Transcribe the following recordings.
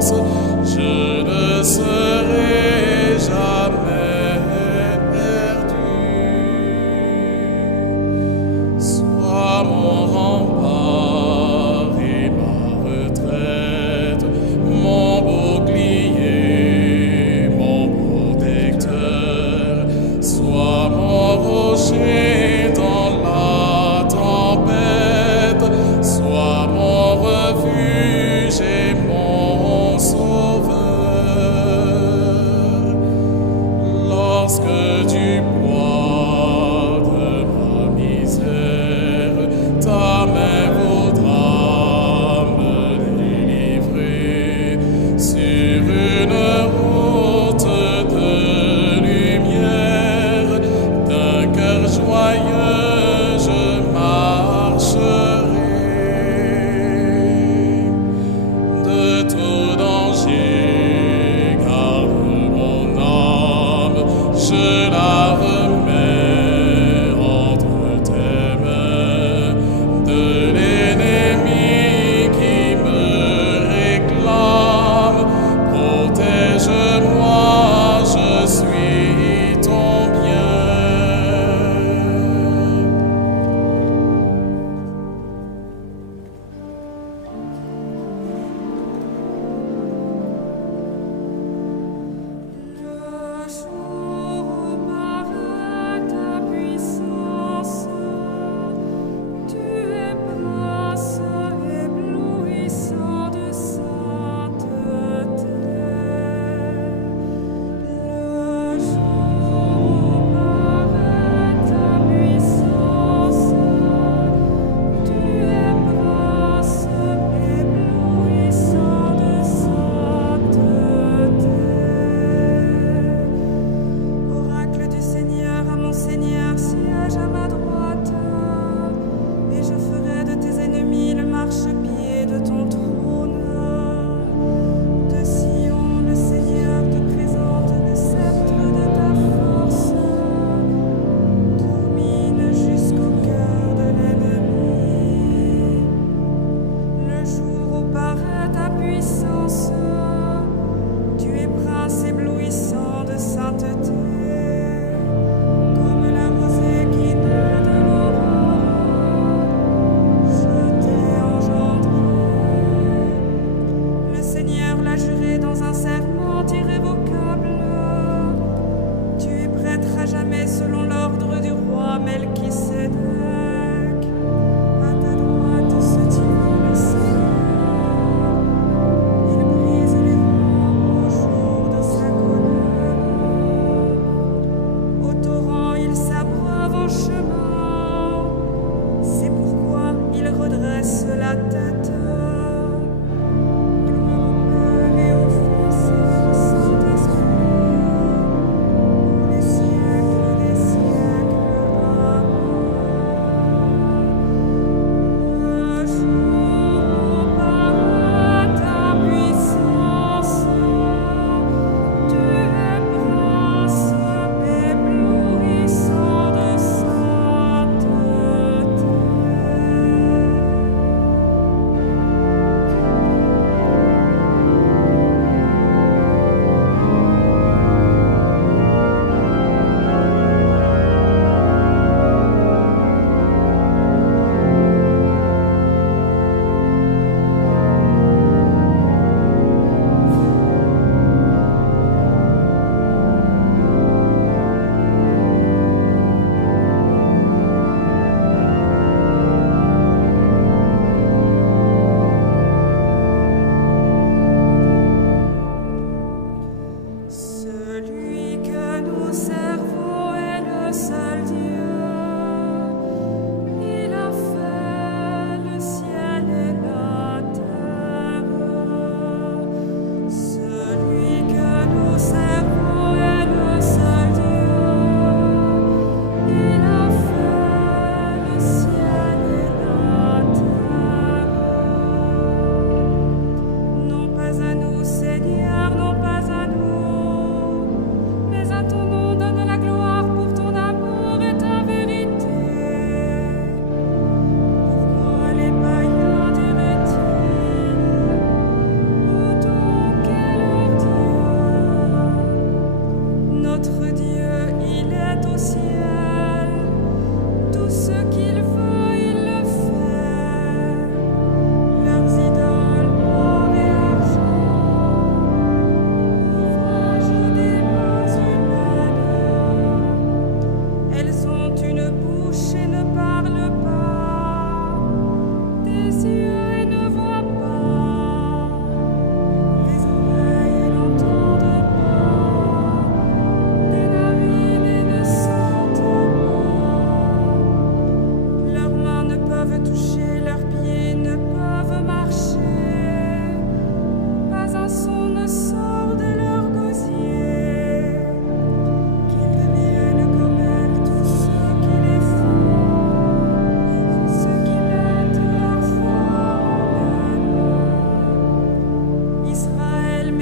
l'espérance, je ne serai jamais perdu. Sois mon rempart et ma retraite, mon bouclier, mon protecteur. Sois mon rocher dans la tempête, sois mon refuge et mon sauveur. Lorsque du poids de ma misère, ta main voudra me délivrer sur une route de lumière. D'un cœur joyeux, je marcherai. De tout danger, garde mon âme, je la remets entre tes mains. De l'ennemi qui me réclame, protège-moi, je suis ton bien. Le jour où paraît ta puissance, tu es prince éblouissant de sainteté. Le jour où paraît ta puissance, tu es prince éblouissant de sainteté. Oracle du Seigneur, à mon Seigneur, siège à ma droite, et je ferai de tes ennemis le marchepied de ton trône. De Sion, le Seigneur te présente le sceptre de ta force, domine jusqu'au cœur de l'ennemi. Le jour où paraît ta puissance, tu es prince éblouissant de sainteté, comme la rosée qui naît de l'aurore. Je t'ai engendré. Le Seigneur l'a juré dans un serment irrévocable. Tu es prêtre à jamais selon l'ordre du roi Melchisédek. À ta droite se tient le Seigneur. Il brise les vents au jour de sa colère. Au torrent, il s'abreuve en chemin. C'est pourquoi il redresse la tête. Gloire au Père et au Fils et au Saint-Esprit, pour les siècles des siècles. Amen.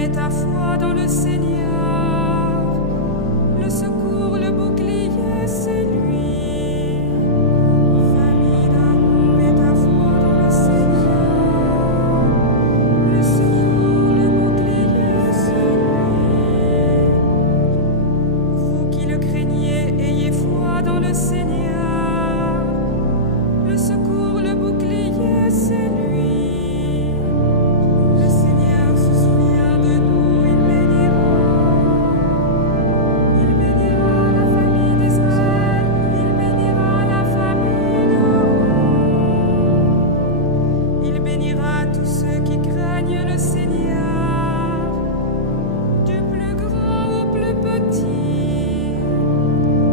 mets ta foi dans le Seigneur. Le secours, le bouclier, c'est lui. Famille d'Aaron, mets ta foi dans le Seigneur. Le secours, le bouclier, c'est lui. Vous qui le craignez, ayez foi dans le Seigneur. Le secours, le bouclier, c'est lui. Le Seigneur se souvient de nous, il bénira. Il bénira la famille d'Israël, il bénira la famille d'Aaron. Il bénira tous ceux qui craignent le Seigneur, du plus grand au plus petit.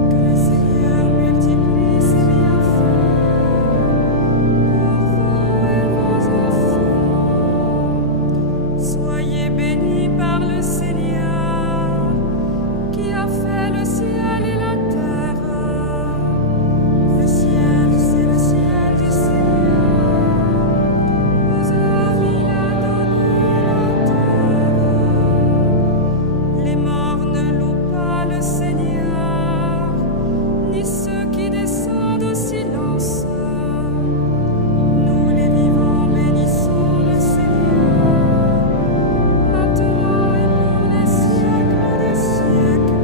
Que le Seigneur multiplie ses bienfaits pour vous et vos enfants. Soyez bénis par le Seigneur qui a fait le ciel et la terre. Le ciel, c'est le ciel du Seigneur. Aux hommes, il a donné la terre. Les morts ne louent pas le Seigneur, ni ceux qui descendent au silence. Nous, les vivants, bénissons le Seigneur, maintenant et pour les siècles des siècles.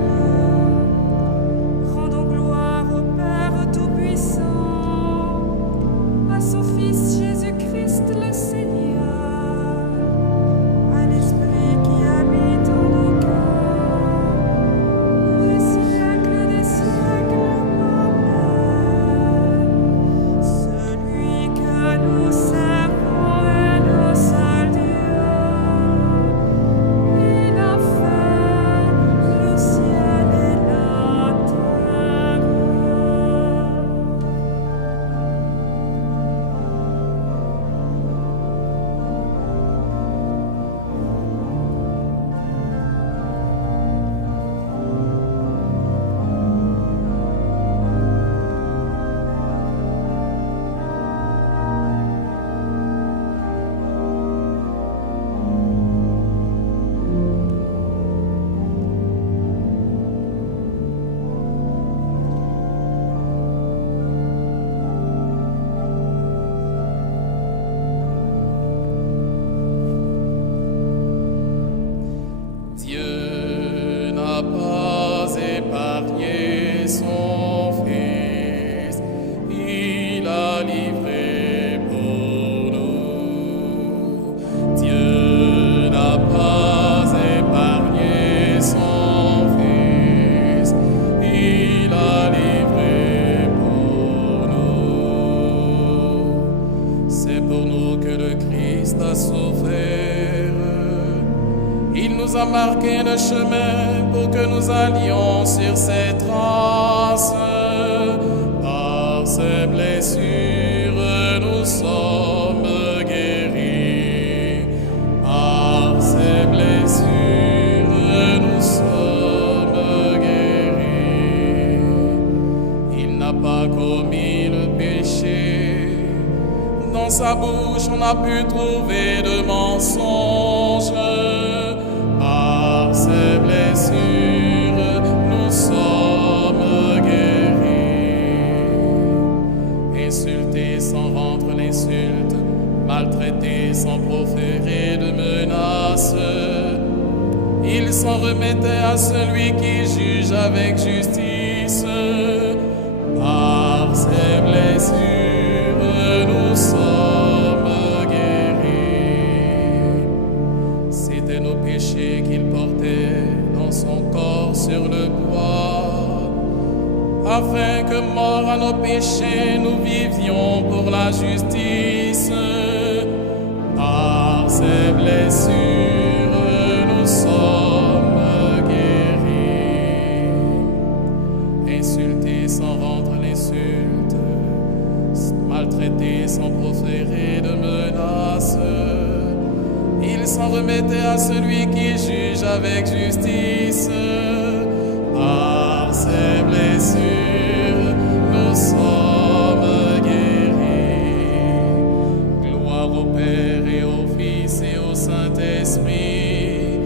Rendons gloire au Père Tout-Puissant, à son Fils Jésus-Christ le Seigneur, à l'Esprit qui habite en nos cœurs, pour les siècles des siècles. Amen. Celui que nous servons est le seul Dieu. Il a fait le ciel et la terre. Dieu n'a pas épargné son Fils, il a livré pour nous. Dieu n'a pas épargné son Fils, il a livré pour nous. C'est pour nous que le Christ a souffert. Il nous a marqué le chemin pour que nous allions sur ses traces. Par ses blessures, nous sommes guéris. Par ses blessures, nous sommes guéris. Il n'a pas commis le péché. Dans sa bouche, on a pu trouver de mensonges. Par ses blessures, nous sommes guéris. Insulté sans rendre l'insulte, maltraité sans proférer de menaces, il s'en remettait à celui qui juge avec justice. Par ses blessures, nous sommes guéris. C'était nos péchés qu'il portait dans son corps sur le bois, afin que, morts à nos péchés, nous vivions pour la justice. Par ses blessures, nous sommes guéris. Insulté sans rendre l'insulte, maltraité sans proférer de menaces, il s'en remettait à celui qui juge avec justice. Par ses blessures, nous sommes guéris. Gloire au Père et au Fils et au Saint-Esprit,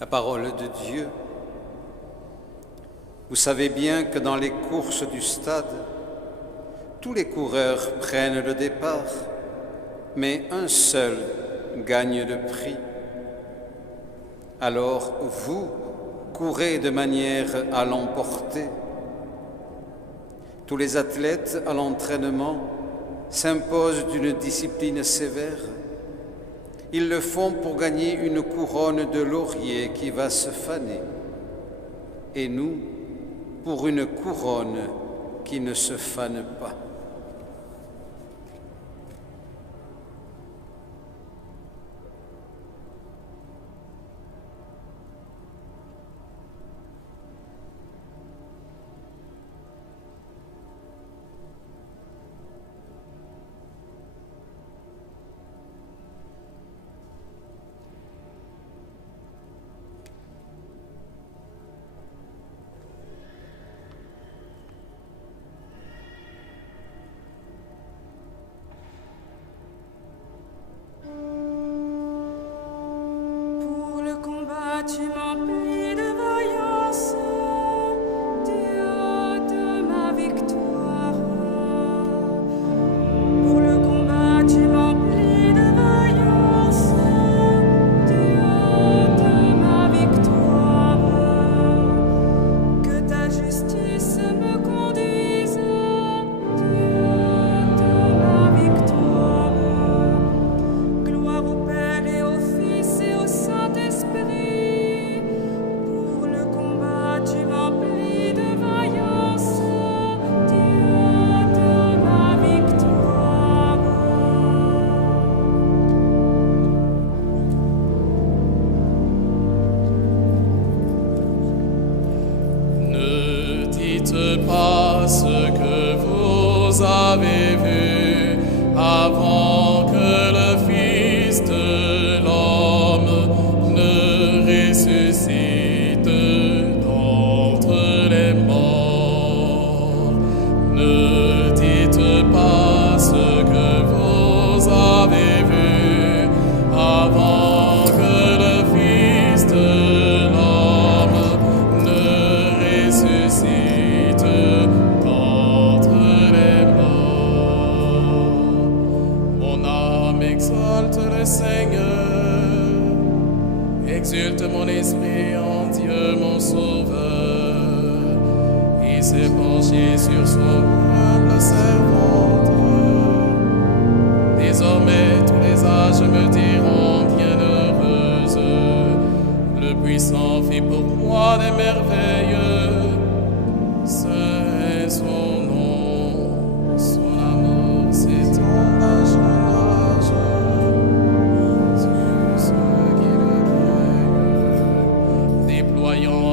La parole de Dieu. Vous savez bien que dans les courses du stade, tous les coureurs prennent le départ, mais un seul gagne le prix. Alors vous, courez de manière à l'emporter. Tous les athlètes à l'entraînement s'imposent d'une discipline sévère. Ils le font pour gagner une couronne de laurier qui va se faner. Et nous, pour une couronne qui ne se fane pas. Tu m'emplis de vaillance, Dieu de ma victoire. Pour le combat, tu m'emplis de vaillance, Dieu de ma victoire. Que ta justice me conduise, Dieu de ma victoire. Gloire au Père et au Fils et au Saint-Esprit. Pas ce que vous avez vu avant que le Fils de l'homme ne ressuscite d'entre les morts. Ne dites pas ce que vous avez vu avant que le Fils de l'homme ne ressuscite. Exalte le Seigneur, exulte mon esprit en Dieu mon Sauveur. Il s'est penché sur son humble servante. Désormais tous les âges me diront bienheureuse. Le puissant fit pour moi des merveilles. Saint est son nom, son amour s'étend à jamais.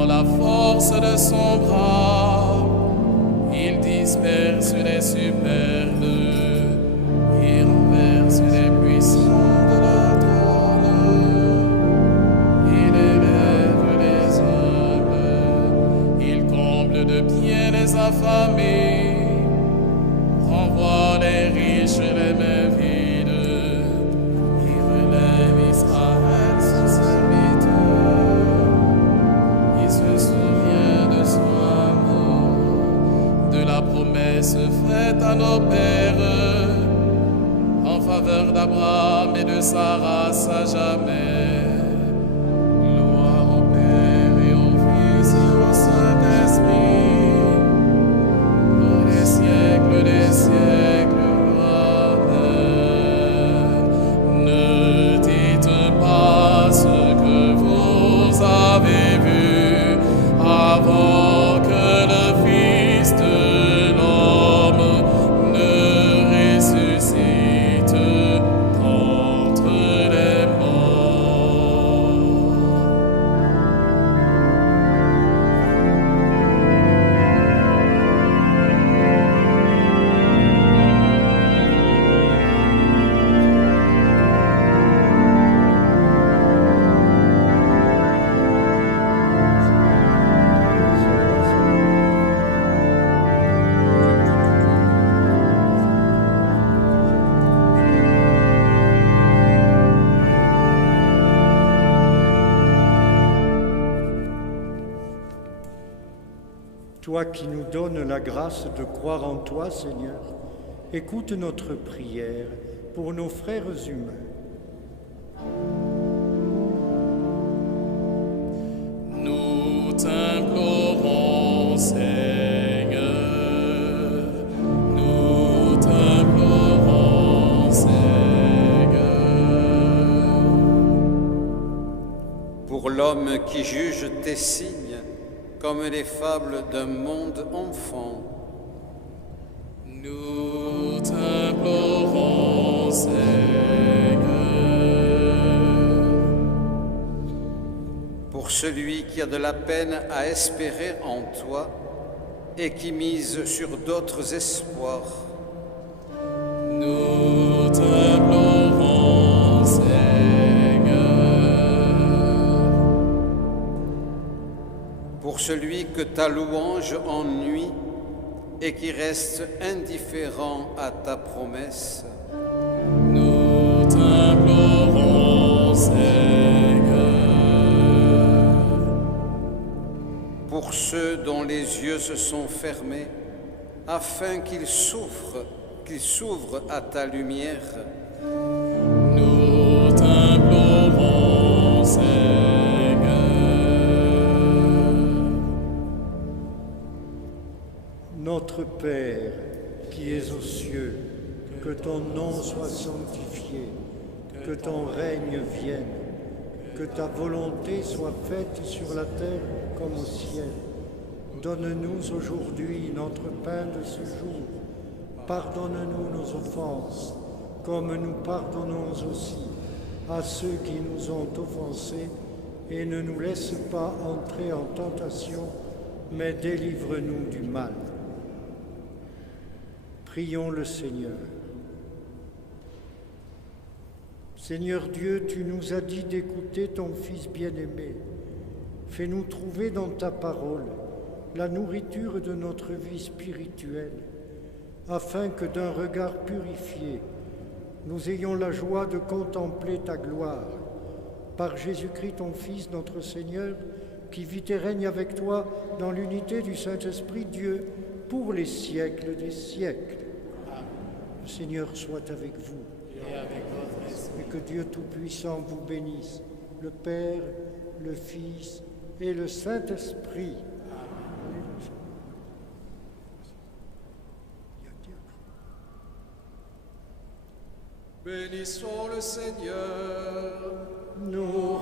La force de son bras, il disperse les superbes, il renverse les puissants de la trône, il élève les humbles, il comble de bien les affamés, renvoie les riches les mains vides, il relève Israël son serviteur. La promesse faite à nos pères en faveur d'Abraham et de sa race à jamais. Gloire au Père et au Fils et au Saint-Esprit, pour les siècles des siècles. Amen. Ne dites pas ce que vous avez vu avant que le Fils de Toi qui nous donnes la grâce de croire en toi, Seigneur, écoute notre prière pour nos frères humains. Nous t'implorons, Seigneur, nous t'implorons, Seigneur. Pour l'homme qui juge tes signes comme les fables d'un monde enfant, nous t'implorons, Seigneur. pour celui qui a de la peine à espérer en toi et qui mise sur d'autres espoirs, Nous t'implorons, Seigneur. pour celui que ta louange ennuie et qui reste indifférent à ta promesse, Nous t'implorons, Seigneur. pour ceux dont les yeux se sont fermés, afin qu'ils s'ouvrent à ta lumière, Nous t'implorons, Seigneur. Notre Père, qui es aux cieux, que ton nom soit sanctifié, que ton règne vienne, que ta volonté soit faite sur la terre comme au ciel. Donne-nous aujourd'hui notre pain de ce jour. Pardonne-nous nos offenses, comme nous pardonnons aussi à ceux qui nous ont offensés, et ne nous laisse pas entrer en tentation, mais délivre-nous du mal. Prions le Seigneur. Seigneur Dieu, tu nous as dit d'écouter ton Fils bien-aimé. Fais-nous trouver dans ta parole la nourriture de notre vie spirituelle, afin que d'un regard purifié, nous ayons la joie de contempler ta gloire. Par Jésus-Christ, ton Fils, notre Seigneur, qui vit et règne avec toi dans l'unité du Saint-Esprit, Dieu, pour les siècles des siècles. Le Seigneur soit avec vous. Et que Dieu Tout-Puissant vous bénisse, le Père, le Fils et le Saint-Esprit. Bénissons le Seigneur. Nous